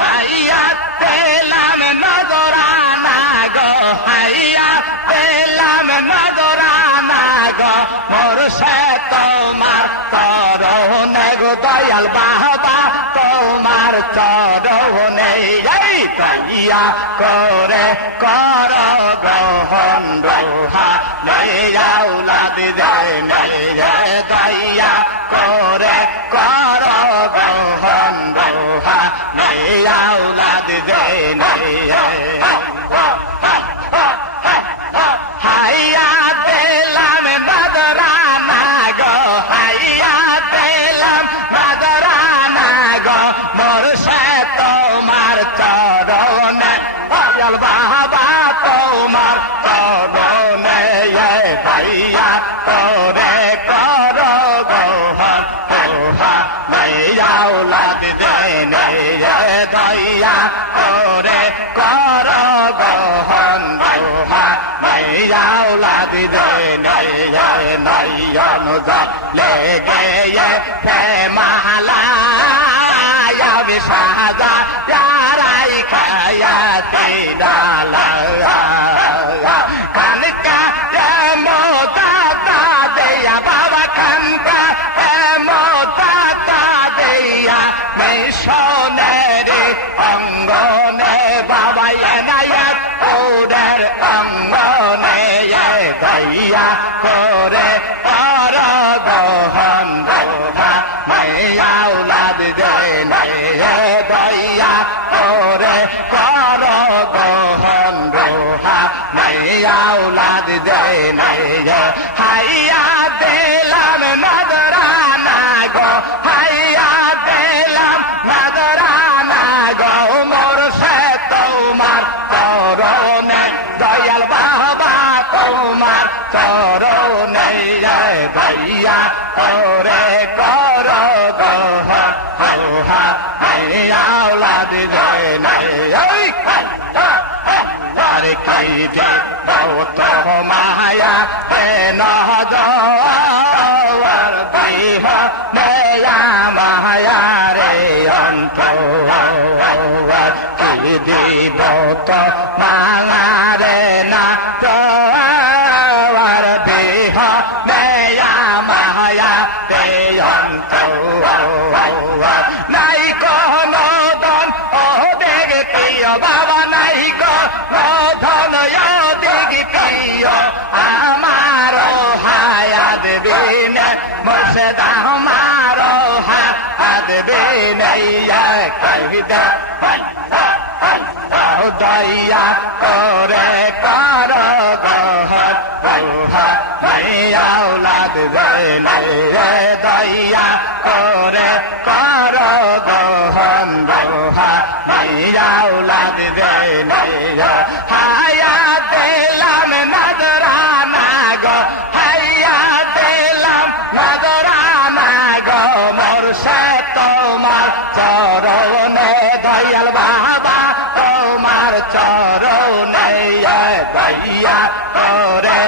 হাইয়া পেলাম নজরানা গো, হাইয়া পেলাম নজরানা গো, মোরশে তোমার চরণে গো দয়াল বাবা তোমার চরণে এই দয়া করে কর গ্রহণ রোহা আউলাদ দে দয়া করে কর গ্রহণ রোহা আউলাদ দে হাইয়া দিলাম নজরানা গো, হাইয়া দিলাম নজরানা গো, মোরশে তোমার চরণে দয়াল বাবা তোমার চরণে ভাইয়া করে কর গ্রহণ রোহা আউলাদ দে দয়া করে কর গ্রহণ রোহা আউলাদ দে নয়ন লেগে প্রেমালা সাজা যারাই খায়াতে ডালা খানকা মোদাতা দেয়া বাবা খানকা মোদাতা দেয়া মিশনের অঙ্গনে বাবা এনায়াত ওদের অঙ্গনে দয়া করে কর গ্রহণ রোহা আউলাদ দে দয়া করে কর গ্রহণ রোহা আউলাদ দে হাইয়া দিলাম নজরানা গো, হাইয়া দিলাম নজরানা গো, মোরশে তোমার চরণে দয়াল বাবা তোমার চরণে দয়া করে কর গ্রহণ রোহা আউলাদ দে আর কি দিত মায়া নহর দেহ মেয়া মায়া রে অন্ত কি দিব তো মাঙা রে না তোর দেহ মেয়া মায়া রে অন্ত নাই কোনো দন ও দেখ প্রিয় বাবা নাই কোনো ধন দিক প্রিয় আমার হায়াত বিনে মুর্শিদ আমার হায়াত বিনে কবিতা দয়া করে কর গ্রহণ রোহা আউলাদ দে দয়া করে কর গ্রহণ রোহা আউলাদ দে হাইয়া দিলাম নজরানা গো, হাইয়া দিলাম নজরানা গো, মোরশে তোমার চরণে দয়াল বাবা তোমার চরণে দয়া করে